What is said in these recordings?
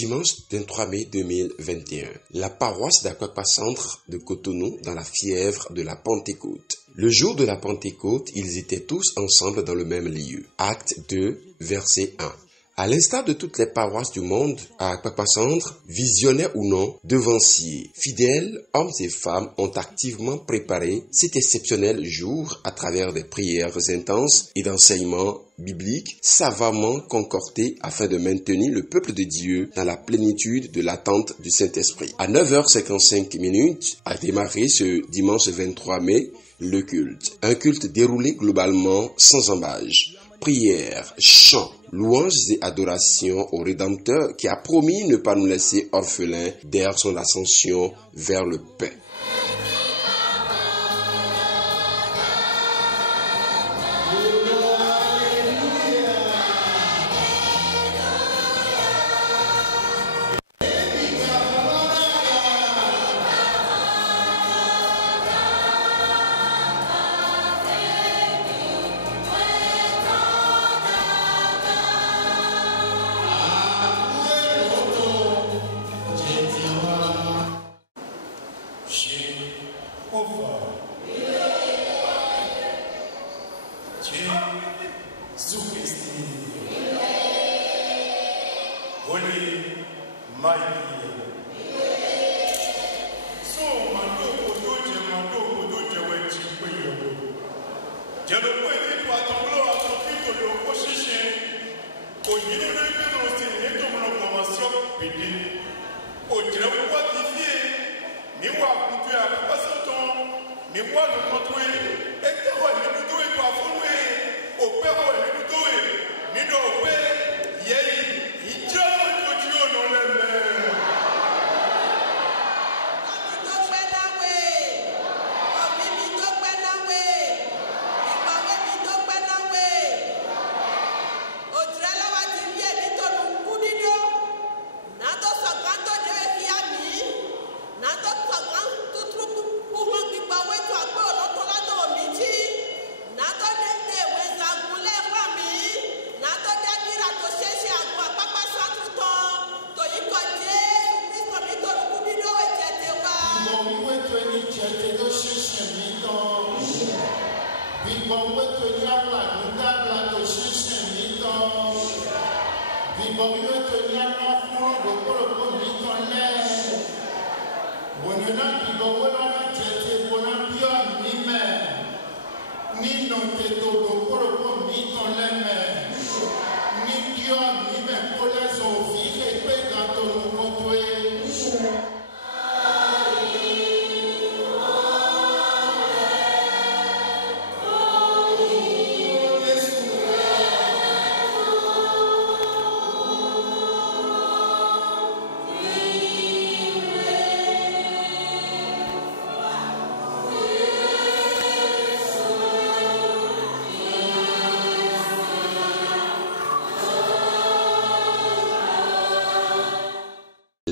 Dimanche 23 mai 2021, la paroisse d'Akwakwa Centre de Cotonou dans la fièvre de la Pentecôte. Le jour de la Pentecôte, ils étaient tous ensemble dans le même lieu. Acte 2, verset 1. À l'instar de toutes les paroisses du monde, à Akwakwa Centre, visionnaires ou non, devanciers, fidèles, hommes et femmes ont activement préparé cet exceptionnel jour à travers des prières intenses et d'enseignements bibliques savamment concordés afin de maintenir le peuple de Dieu dans la plénitude de l'attente du Saint-Esprit. À 9h55 a démarré ce dimanche 23 mai le culte. Un culte déroulé globalement sans embâche. Prières, chants, louanges et adorations au Rédempteur qui a promis ne pas nous laisser orphelins dès son ascension vers le pain.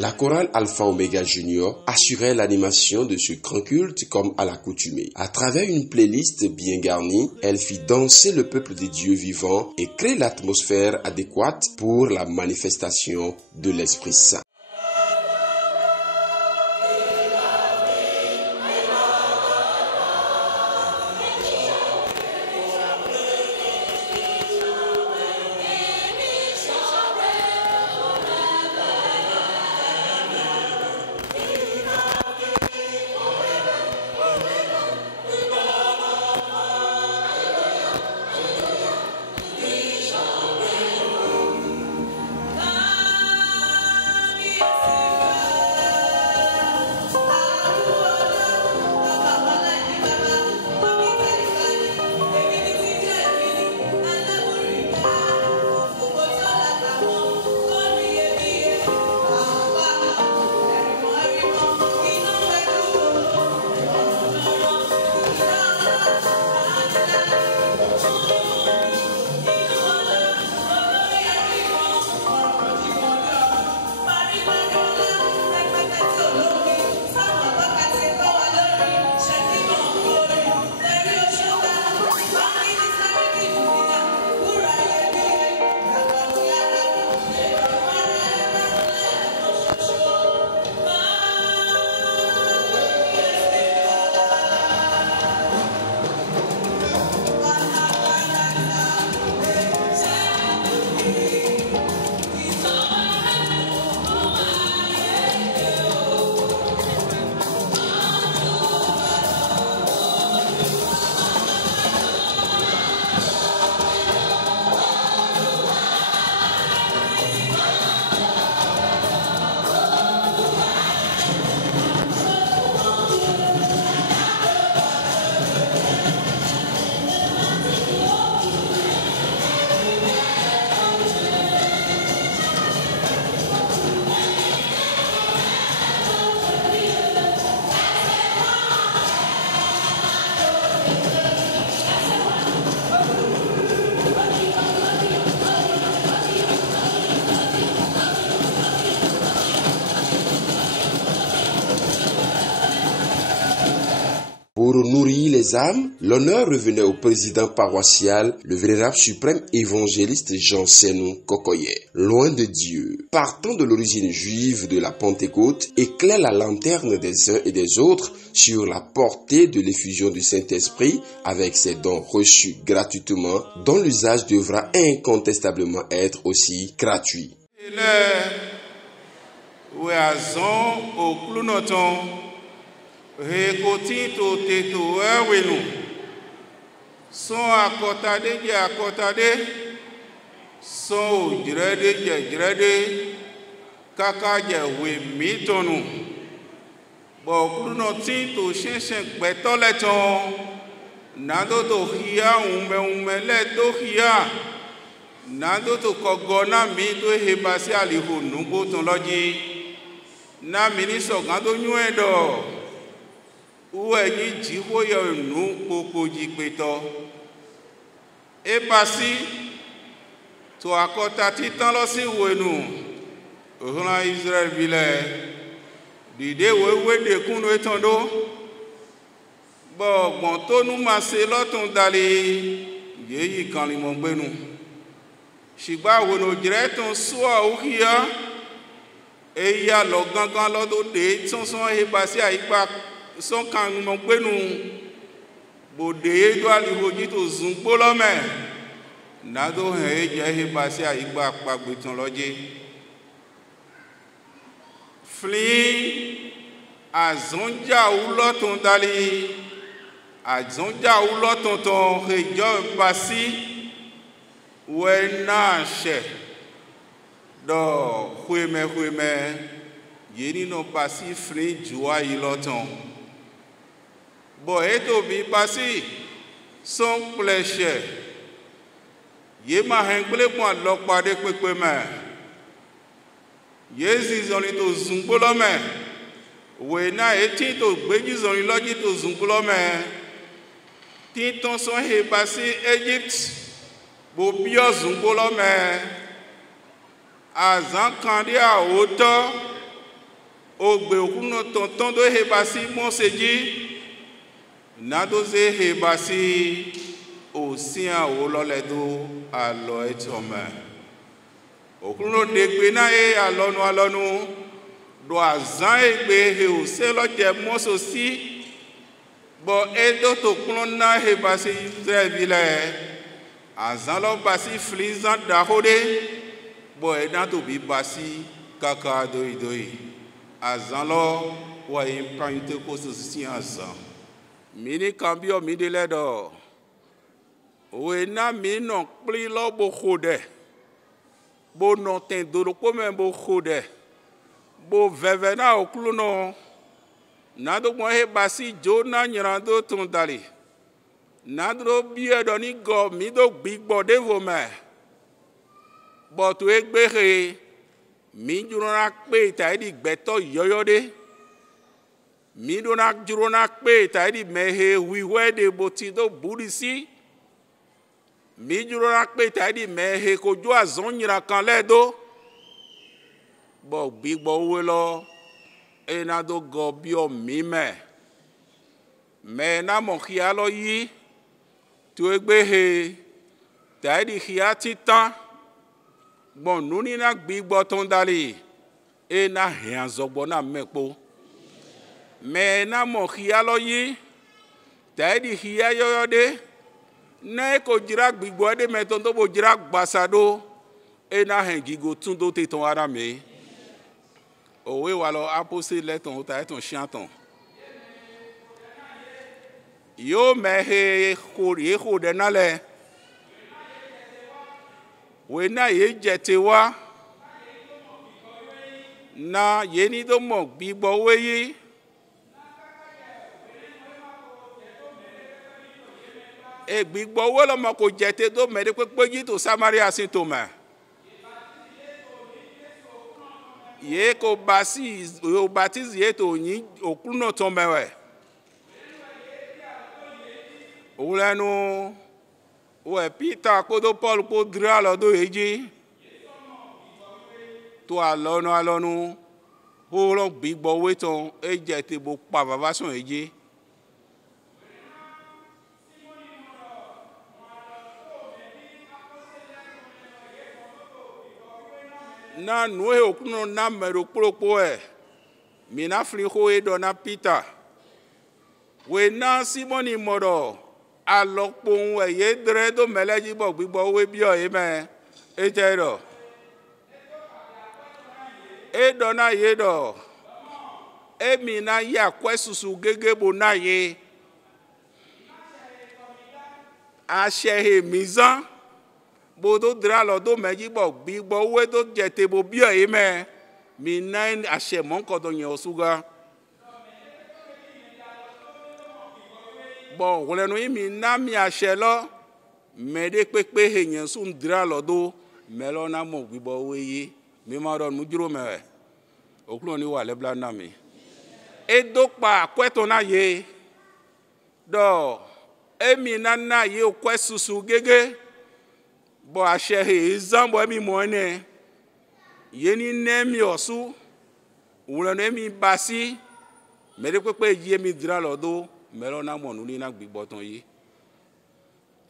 La chorale Alpha Omega Junior assurait l'animation de ce grand culte comme à l'accoutumée. À travers une playlist bien garnie, elle fit danser le peuple de Dieu vivant et créer l'atmosphère adéquate pour la manifestation de l'Esprit Saint. Pour nourrir les âmes, l'honneur revenait au président paroissial, le vénérable suprême évangéliste Jean Senou Kokoye. Loin de Dieu, partant de l'origine juive de la Pentecôte, éclaire la lanterne des uns et des autres sur la portée de l'effusion du Saint-Esprit avec ses dons reçus gratuitement, dont l'usage devra incontestablement être aussi gratuit. Nando to kogona mi to hebasi alihu nugo ton loji na ministre gando nyuedo uwe ni jiho yo nu popo jipeto e pasi to akota titan lo si wenu ohun Israel bile dide wewe de kunu etondo bo gbon to nu ma se lotun dali yeyi kan li mo gbenu Shigba wono direton soa uhia eya lo gangan lo do de sonson he basi aipa son kan mo gbenu bode do ali hoji to zungbo lo me nado he je he basi aipa pagbeton loje fli azonja uloton dali azonja uloton ton he jo basi Wena she do hueme yeni no pasi fri jua iloton bo eto bi pasi son pleche ye ma hengle po alopa de pepe me yezi zoni to zungbolo me wena eti to gbeji zoni loji to zungbolo me ti ton son he pasi Egypt bo bio zungolo me azan kandi a oto ogbe okuno tonton do hebasi monseji nado ze hebasi osia ololedo alo etome okuno degbe na e alonu do azan egbe he o se loje monsosi bo edo to kuno na hebasi Israel bile Azalo basi flizan dahode bo edan to bi basi kaka doi azalo wa impante ko sosi azan mini cambio mi de ledo o ena mi no pli lo bo khode bo no ten do ko men bo khode bo vevena okluno na do mo he basi jona nyirando ton dali Nadro biye doni go mi do gbigbo de vo me but we gbere mi jurona pe ta di gbeto yoyode mi do na jurona pe ta di mehe wiwe de boti do budisi mi jurona pe ta di mehe ko jo azon nyira kan ledo bo gbigbo we lo e na do go bi o mi me na mo khia lo yi tu egbe he taidi khia titan bon nuni na gbigbo ton dali e na he azogbo na mepo me na mo khia lo yi taidi khia yoyode na ko jira gbigbo de meton to bo jira gbasado e na he gigo tun do te ton ara me owe wa lo apose leton ta ton chanton yo mehe khori de nale we na ye jete wa na ye ni do mo gbigbo we yi e gbigbo we lo mo ko jete do me de pepeji to Samaria sin to me ye ko basi o baptise ye to yin okuno to mewe Ulanu we Peter kodo Paul ko dra lo do eji to alonu ho lo gbigbo we ton e je te bo pa baba son eji na nu he okuno na mero kpokpo e mi na fli ho e do na Peter we na Simoni modo alokpo e ye dre do meleji bo gbigbo we bi o e me e je do e do na ye do e mi na ya kwesusu gege bo na ye a shehe mizan bodo dra lo do meji bo gbigbo we do jete bo bi o e me mi na a she mon ko do yen osuga bon wole no mi na mi a she lo me de pepe he yen sun dra lo do me lo na mo gbigbo we yi mi ma do mu juro me okulo ni wa le bla na mi e do pa kweto na ye do emi na ye kwesusu gege bo a shehe izambo emi mo ne ye ni nemi osu wona no emi basi me de pepe ye mi dra lo do me lo na mo nu ni na gbigbo ton yi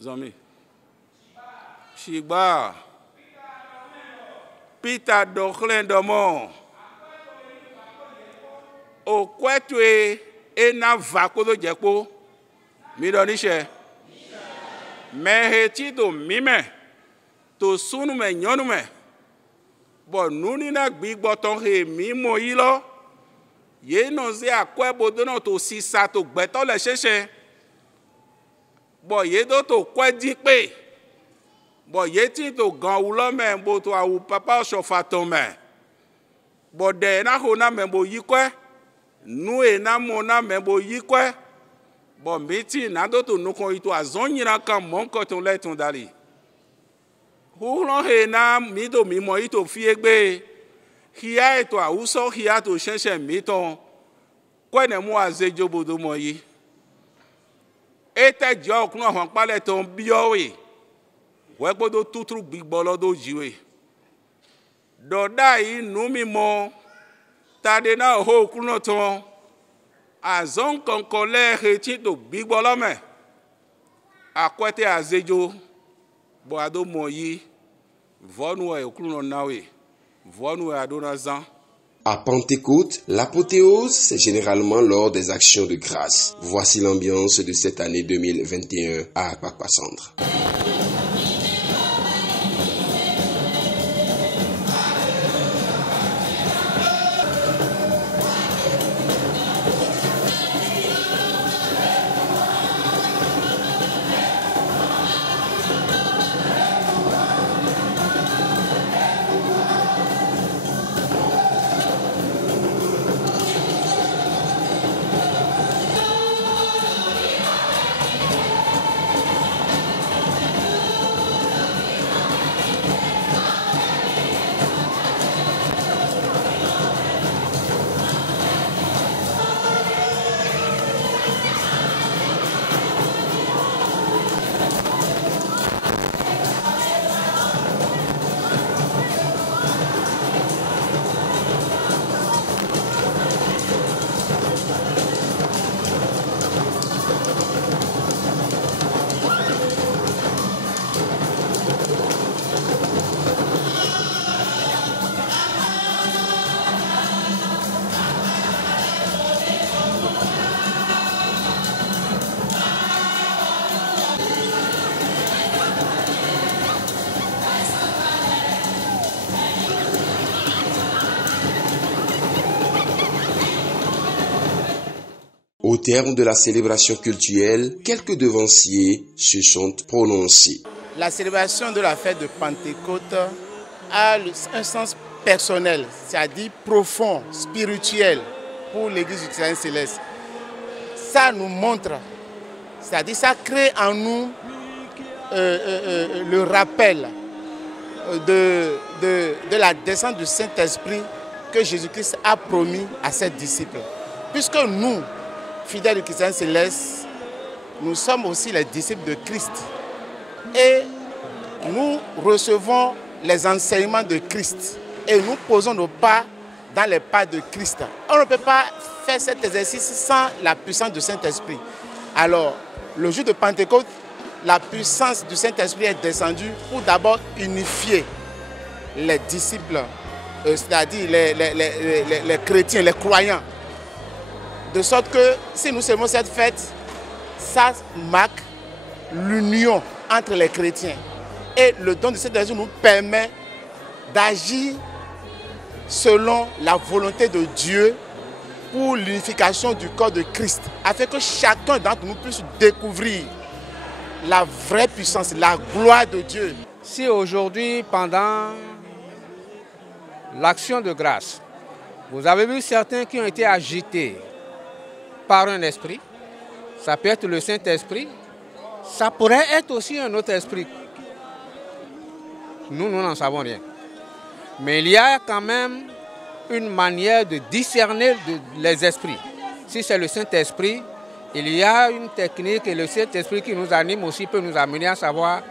zomi shigba Peter do chlendo mo o kwetwe e na va ko do jepo mi do ni she me he ti do mi me to sunu me nyonu me bo nuni na gbigbo ton he mi mo yi lo ye no ze akwe bodo no to sisa to gbeto le sese bo ye do to kwe di pe bo ye ti to gan wu lo me bo to awu papa so fa ton me bo de na ho na me bo yi kwe nu e na mo na me bo yi kwe bo mi ti na do to nu kon ito azonyira kan mon ko ton le ton dali Hulo he na mi do mi mo ito fi egbe hia eto awuso hia to shense mi ton kwene mu azejo bodo mo yi ete jo okun hon pale ton biowe we gbodo tutru gbigbo lodo jiwe do dai nu mi mo tade na ho okun ton azon konkole he ti to gbigbo lo me akwete azejo bo ado mo yi À Pentecôte, l'apothéose, c'est généralement lors des actions de grâce. Voici l'ambiance de cette année 2021 à Akpakpasandre. Au terme de la célébration cultuelle, quelques devanciers se sont prononcés. La célébration de la fête de Pentecôte a un sens personnel, c'est-à-dire profond, spirituel pour l'Église du Christ céleste. Ça nous montre, c'est-à-dire ça crée en nous le rappel de la descente du Saint-Esprit que Jésus-Christ a promis à ses disciples. Puisque nous, fidèles du Christ céleste, nous sommes aussi les disciples de Christ. Et nous recevons les enseignements de Christ. Et nous posons nos pas dans les pas de Christ. On ne peut pas faire cet exercice sans la puissance du Saint-Esprit. Alors, le jour de Pentecôte, la puissance du Saint-Esprit est descendue pour d'abord unifier les disciples c'est-à-dire les chrétiens, les croyants. De sorte que si nous célébrons cette fête, ça marque l'union entre les chrétiens. Et le don de cet esprit nous permet d'agir selon la volonté de Dieu pour l'unification du corps de Christ, afin que chacun d'entre nous puisse découvrir la vraie puissance, la gloire de Dieu. Si aujourd'hui, pendant l'action de grâce, vous avez vu certains qui ont été agités par un esprit, ça peut être le Saint-Esprit, ça pourrait être aussi un autre esprit. Nous n'en savons rien. Mais il y a quand même une manière de discerner les esprits. Si c'est le Saint-Esprit, il y a une technique et le Saint-Esprit qui nous anime aussi peut nous amener à savoir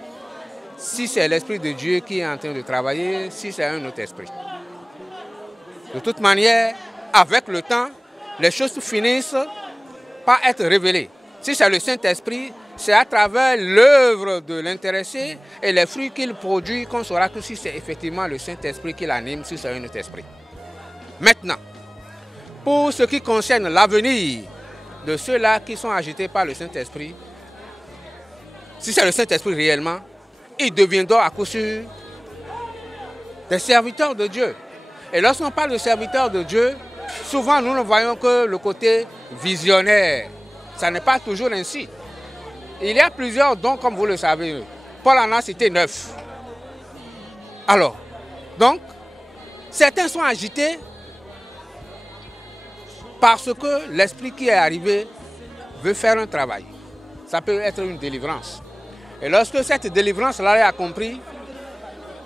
si c'est l'Esprit de Dieu qui est en train de travailler, si c'est un autre esprit. De toute manière, avec le temps, les choses finissent par être révélées. Si c'est le Saint-Esprit, c'est à travers l'œuvre de l'intéressé et les fruits qu'il produit qu'on saura que si c'est effectivement le Saint-Esprit qui l'anime, si c'est un autre esprit. Maintenant, pour ce qui concerne l'avenir de ceux-là qui sont agités par le Saint-Esprit, si c'est le Saint-Esprit réellement, ils deviendront à coup sûr des serviteurs de Dieu. Et lorsqu'on parle de serviteurs de Dieu, souvent nous ne voyons que le côté visionnaire. Ça n'est pas toujours ainsi. Il y a plusieurs dons, comme vous le savez. Paul en a cité 9. Alors, donc, certains sont agités parce que l'esprit qui est arrivé veut faire un travail. Ça peut être une délivrance. Et lorsque cette délivrance-là est accomplie,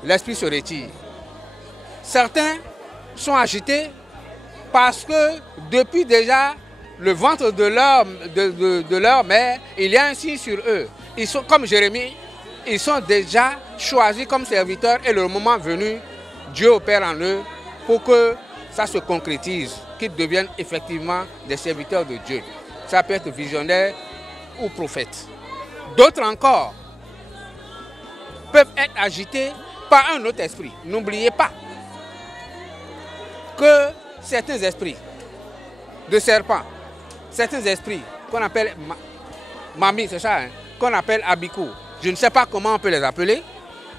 l'esprit se retire. Certains sont agités parce que depuis déjà le ventre de leur mère, il y a un signe sur eux. Ils sont comme Jérémie, ils sont déjà choisis comme serviteurs et le moment venu, Dieu opère en eux pour que ça se concrétise, qu'ils deviennent effectivement des serviteurs de Dieu. Ça peut être visionnaire ou prophète. D'autres encore peuvent être agités par un autre esprit. N'oubliez pas que certains esprits de serpents, certains esprits qu'on appelle Mami, c'est ça, hein, qu'on appelle Abikou, je ne sais pas comment on peut les appeler,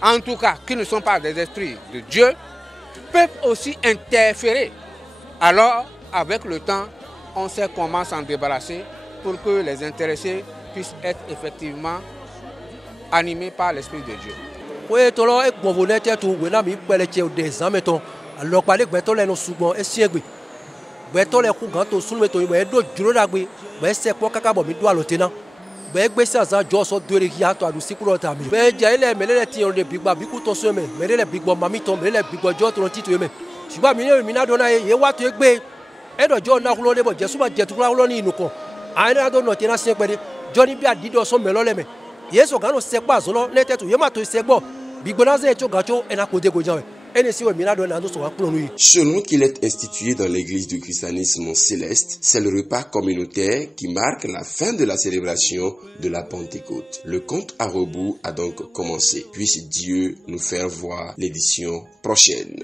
en tout cas, qui ne sont pas des esprits de Dieu, peuvent aussi interférer. Alors, avec le temps, on sait comment s'en débarrasser pour que les intéressés puissent être effectivement animés par l'Esprit de Dieu. Selon qu'il est institué dans l'église du christianisme céleste, c'est le repas communautaire qui marque la fin de la célébration de la Pentecôte. Le compte à rebours a donc commencé. Puisse Dieu nous faire voir l'édition prochaine.